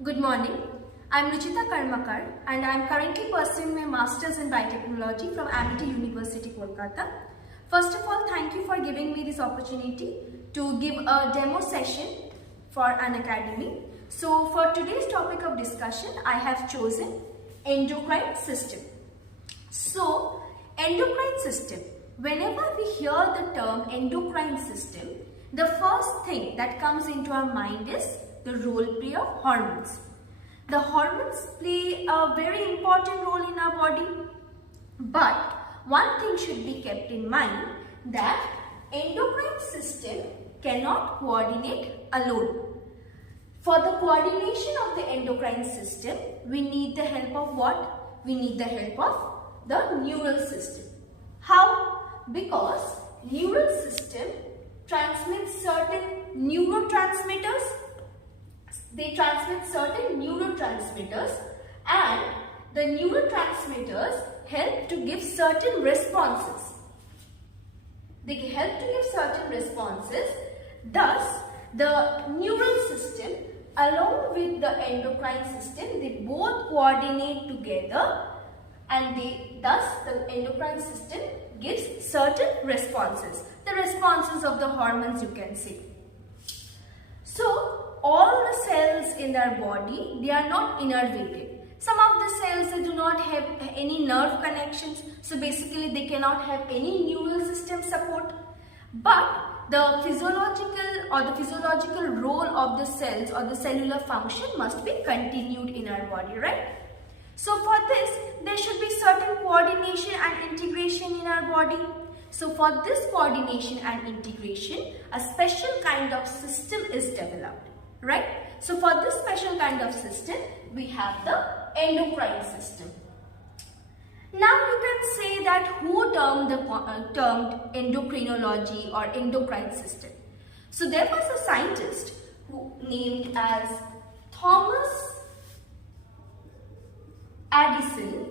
Good morning. I am Ruchita Karmakar and I am currently pursuing my Masters in Biotechnology from Amity University, Kolkata. First of all, thank you for giving me this opportunity to give a demo session for UNACADEMY. So for today's topic of discussion, I have chosen endocrine system. So endocrine system, whenever we hear the term endocrine system, the first thing that comes into our mind is the role play of hormones. The hormones play a very important role in our body, but one thing should be kept in mind that endocrine system cannot coordinate alone. For the coordination of the endocrine system, we need the help of what? We need the help of the neural system. How? Because neural system transmits certain neurotransmitters. They transmit certain neurotransmitters, and the neurotransmitters help to give certain responses. They help to give certain responses. Thus, the neural system along with the endocrine system, they both coordinate together, and thus the endocrine system gives certain responses. The responses of the hormones, you can see. So, all the cells in our body, they are not innervated. Some of the cells, they do not have any nerve connections, so basically they cannot have any neural system support. But the physiological role of the cells or the cellular function must be continued in our body, right? So for this, there should be certain coordination and integration in our body. So for this coordination and integration, a special kind of system is developed. Right? So for this special kind of system, we have the endocrine system. Now you can say that who termed endocrinology or endocrine system. So there was a scientist who named as Thomas Addison.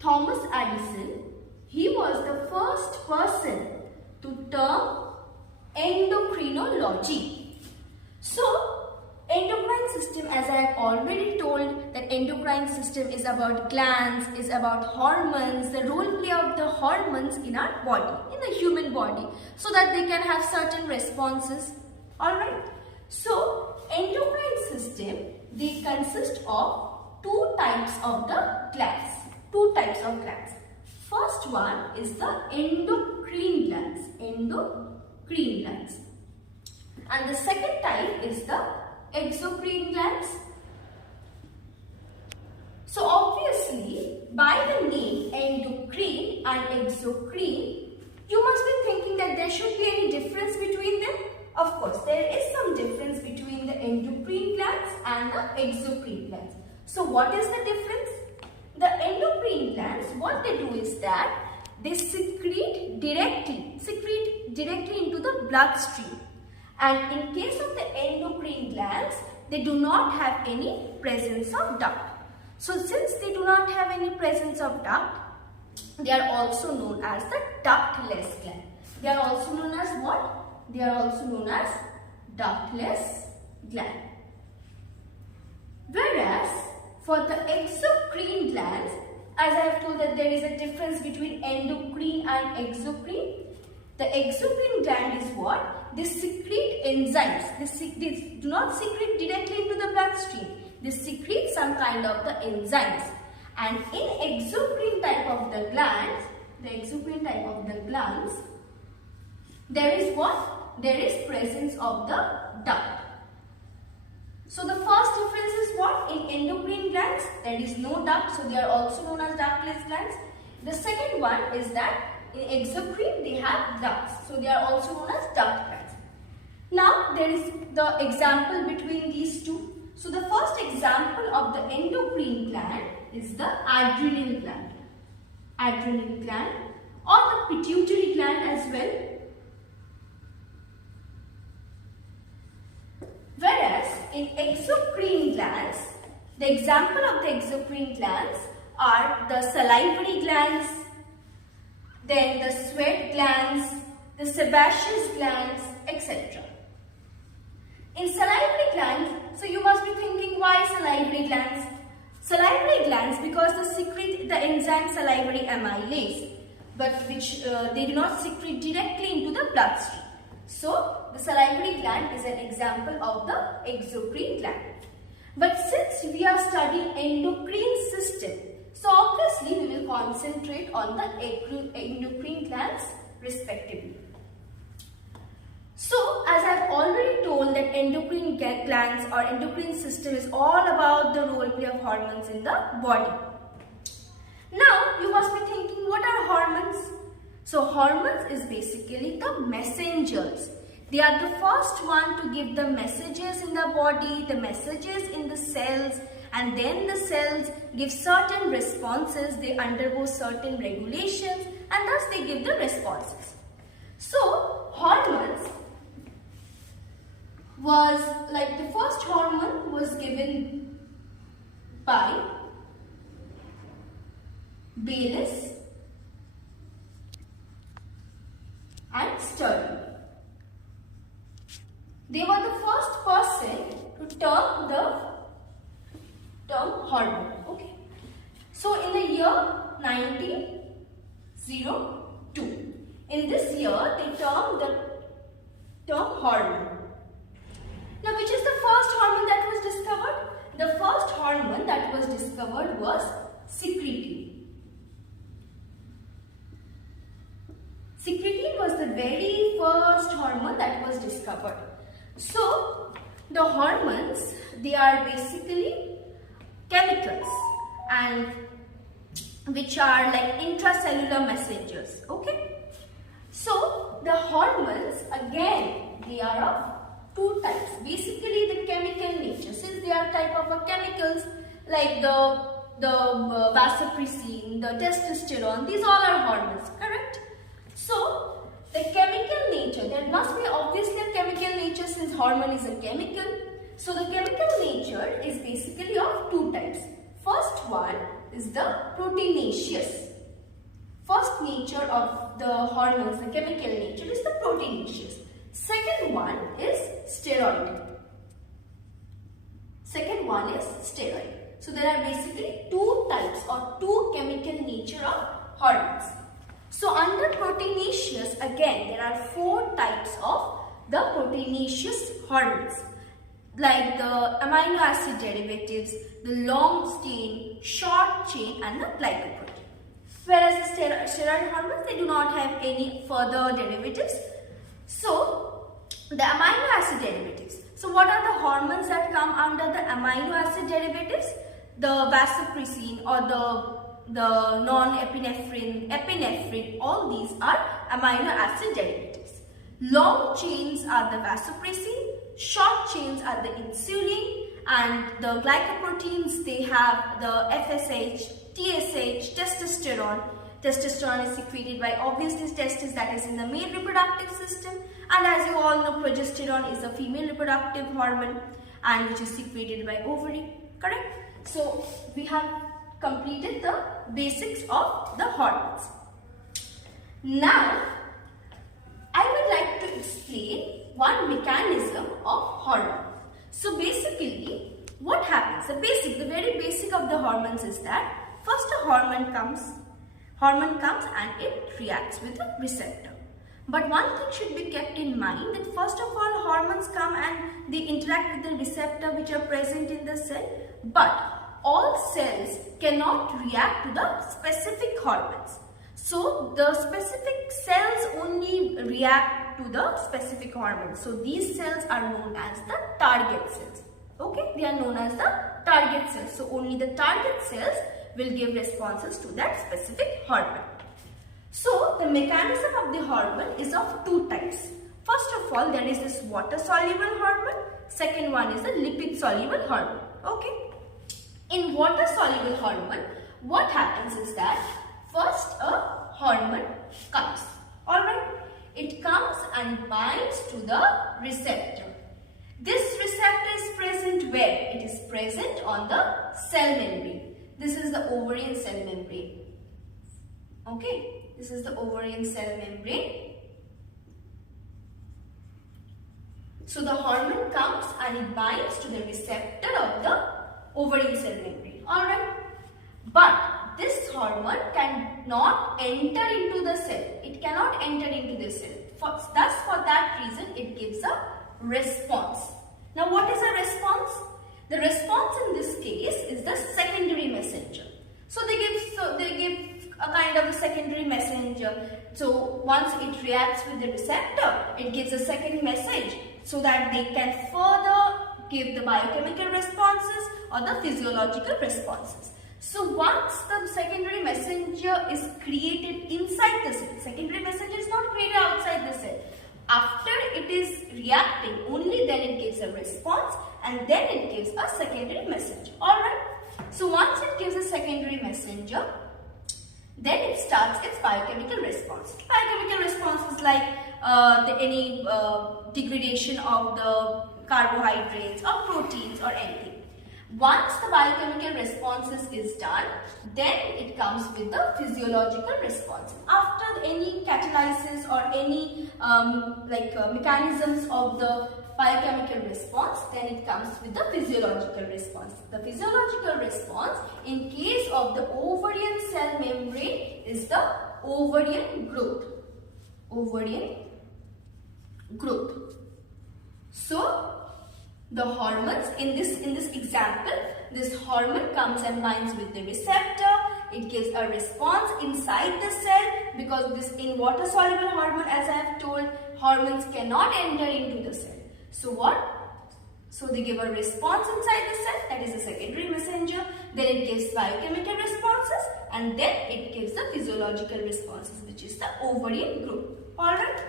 Thomas Addison, he was the first person to term endocrinology. So, endocrine system, as I have already told, that endocrine system is about glands, is about hormones, the role play of the hormones in our body, in the human body, so that they can have certain responses. Alright. So, endocrine system, they consist of two types of the glands. Two types of glands. First one is the endocrine glands. Endocrine glands. And the second type is the exocrine glands. So obviously, by the name endocrine and exocrine, you must be thinking that there should be any difference between them. Of course, there is some difference between the endocrine glands and the exocrine glands. So what is the difference? The endocrine glands, what they do is that they secrete directly into the bloodstream. And in case of the endocrine glands, they do not have any presence of duct. So since they do not have any presence of duct, they are also known as the ductless gland. They are also known as what? They are also known as ductless gland. Whereas for the exocrine glands, as I have told that there is a difference between endocrine and exocrine. The exocrine gland is what? They secrete enzymes. They do not secrete directly into the bloodstream. They secrete some kind of the enzymes. And in exocrine type of the glands, there is what? There is presence of the duct. So the first difference is what? In endocrine glands, there is no duct, so they are also known as ductless glands. The second one is that in exocrine, they have ducts, so they are also known as duct glands. Now, there is the example between these two. So, the first example of the endocrine gland is the adrenal gland. Adrenal gland or the pituitary gland as well. Whereas, in exocrine glands, the example of the exocrine glands are the salivary glands, then the sweat glands, the sebaceous glands, etc. In salivary glands, so salivary glands? Salivary glands because they secrete the enzyme salivary amylase, but which they do not secrete directly into the bloodstream. So the salivary gland is an example of the exocrine gland. But since we are studying endocrine system, so obviously we will concentrate on the endocrine glands respectively. So as I have already told that endocrine glands or endocrine system is all about the role play of hormones in the body. Now you must be thinking, what are hormones? So hormones is basically the messengers. They are the first one to give the messages in the body, the messages in the cells, and then the cells give certain responses, they undergo certain regulations, and thus they give the responses. So hormones was like the first hormone was given by Bayliss and Sturdy. They were the first person to term the term hormone. Okay. So in the year 1902, in this year they termed the term hormone. Now, which is the first hormone that was discovered? The first hormone that was discovered was secretin. Secretin was the very first hormone that was discovered. So, the hormones, they are basically chemicals and which are like intracellular messengers. Okay. So, the hormones again, they are of two types. Basically the chemical nature, since they are type of chemicals like the vasopressin, the testosterone, these all are hormones, correct? So the chemical nature, there must be obviously a chemical nature since hormone is a chemical. So the chemical nature is basically of two types. First one is the proteinaceous. First nature of the hormones, the chemical nature is the proteinaceous. Second one is steroid. Second one is steroid. So there are basically two types or two chemical nature of hormones. So under proteinaceous, again there are four types of the proteinaceous hormones, like the amino acid derivatives, the long chain, short chain, and the glycoprotein. Whereas the steroid hormones, they do not have any further derivatives. So the amino acid derivatives. So what are the hormones that come under the amino acid derivatives? The vasopressin or the non-epinephrine, epinephrine, all these are amino acid derivatives. Long chains are the vasopressin, short chains are the insulin, and the glycoproteins, they have the FSH, TSH, testosterone. Testosterone is secreted by obviously testes, that is in the male reproductive system, and as you all know, progesterone is a female reproductive hormone and which is secreted by ovary, correct? So we have completed the basics of the hormones. Now I would like to explain one mechanism of hormone. So basically what happens, the very basic of the hormones is that first a hormone comes and it reacts with a receptor. But one thing should be kept in mind, that first of all hormones come and they interact with the receptor which are present in the cell, but all cells cannot react to the specific hormones. So the specific cells only react to the specific hormones. So these cells are known as the target cells. Okay, they are known as the target cells. So only the target cells will give responses to that specific hormone. So the mechanism of the hormone is of two types. First of all, there is this water soluble hormone. Second one is the lipid soluble hormone. Okay. In water soluble hormone, what happens is that first a hormone comes. Alright. It comes and binds to the receptor. This receptor is present where? It is present on the cell membrane. This is the ovarian cell membrane. Okay. This is the ovarian cell membrane. So the hormone comes and it binds to the receptor of the ovarian cell membrane. Alright. But this hormone cannot enter into the cell. It cannot enter into the cell. Thus, for that reason, it gives a response. Now, what is a response? The response in this case is the secondary messenger. So they give a kind of a secondary messenger. So once it reacts with the receptor, it gives a second message so that they can further give the biochemical responses or the physiological responses. So once the secondary messenger is created inside the cell, secondary messenger is not created outside the cell. After it is reacting, only then it gives a response and then it gives a secondary messenger. Alright. So once it gives a secondary messenger, then it starts its biochemical response. Biochemical response is like any degradation of the carbohydrates or proteins or anything. Once the biochemical responses is done, then it comes with the physiological response. After any catalysis or any mechanisms of the biochemical response, then it comes with the physiological response. The physiological response in case of the ovarian cell membrane is the ovarian growth. Ovarian growth. So the hormones in this example, this hormone comes and binds with the receptor. It gives a response inside the cell because this in water soluble hormone, as I have told, hormones cannot enter into the cell. So what? So they give a response inside the cell, that is a secondary messenger. Then it gives biochemical responses and then it gives the physiological responses, which is the ovarian growth. Alright.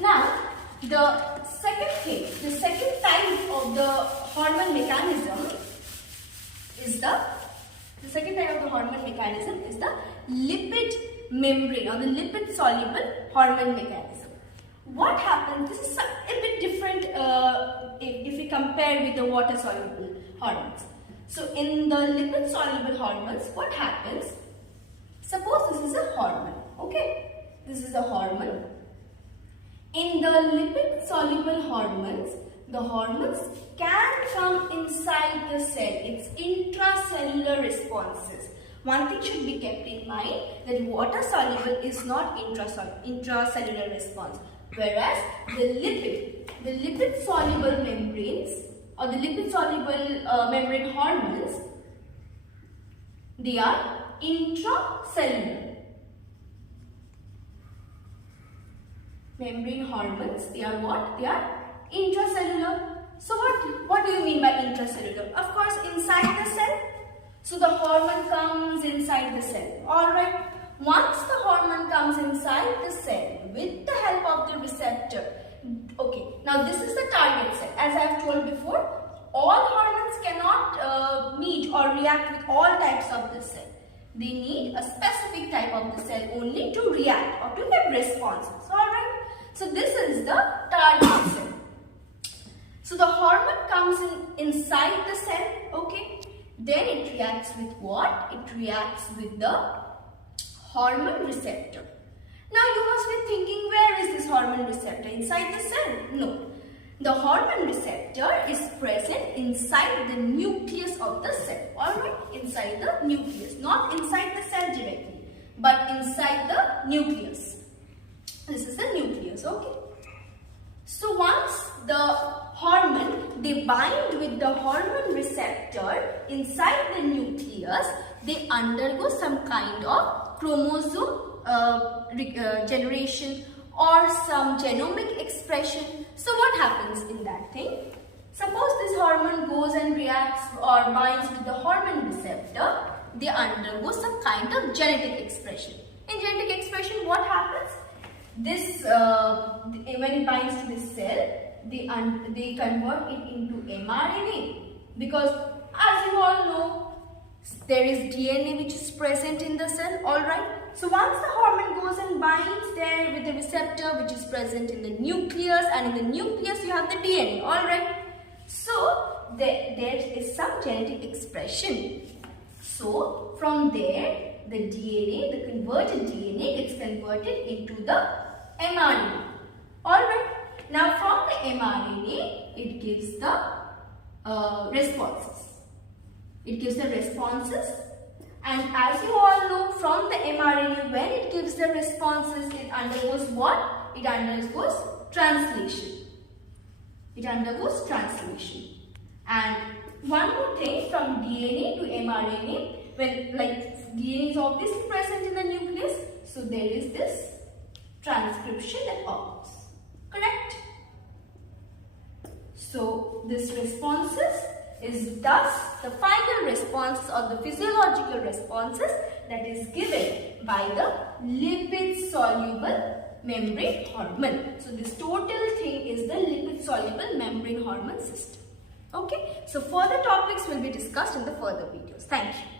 Now, the second type of the hormone mechanism is the lipid membrane or the lipid soluble hormone mechanism. What happens? This is a bit different if we compare with the water soluble hormones. So in the lipid soluble hormones, what happens? Suppose this is a hormone. Okay, this is a hormone. In the lipid soluble hormones, the hormones can come inside the cell. It's intracellular responses. One thing should be kept in mind that water soluble is not intracellular response. Whereas the lipid soluble membranes or the lipid soluble membrane hormones, they are intracellular. Membrane hormones, they are what? They are intracellular. So what do you mean by intracellular? Of course, inside the cell. So the hormone comes inside the cell. Alright. Once the hormone comes inside the cell with the help of the receptor. Okay. Now this is the target cell. As I have told before, all hormones cannot meet or react with all types of the cell. They need a specific type of the cell only to react or to give responses. Alright. So this is the target cell. So the hormone comes inside the cell, okay. Then it reacts with what? It reacts with the hormone receptor. Now you must be thinking, where is this hormone receptor? Inside the cell? No. The hormone receptor is present inside the nucleus of the cell. Alright, inside the nucleus. Not inside the cell directly, but inside the nucleus. This is the nucleus, okay. So once the hormone, they bind with the hormone receptor inside the nucleus, they undergo some kind of chromosome generation or some genomic expression. So what happens in that thing? Suppose this hormone goes and reacts or binds with the hormone receptor, they undergo some kind of genetic expression. In genetic expression, what happens? This when it binds to this cell, they convert it into mRNA, because as you all know, there is DNA which is present in the cell. Alright. So once the hormone goes and binds there with the receptor which is present in the nucleus, and in the nucleus you have the DNA. Alright. So there is some genetic expression. So from there, the DNA, the converted DNA gets converted into the mRNA. Alright. Now from the mRNA, it gives the responses. It gives the responses, and as you all know, from the mRNA, when it gives the responses, it undergoes what? It undergoes translation. It undergoes translation. And one more thing, from DNA to mRNA, when like DNA is obviously present in the nucleus, so there is this transcription that occurs. Correct? So this responses is thus the final responses or the physiological responses that is given by the lipid soluble membrane hormone. So this total thing is the lipid soluble membrane hormone system. Okay, so further topics will be discussed in the further videos. Thank you.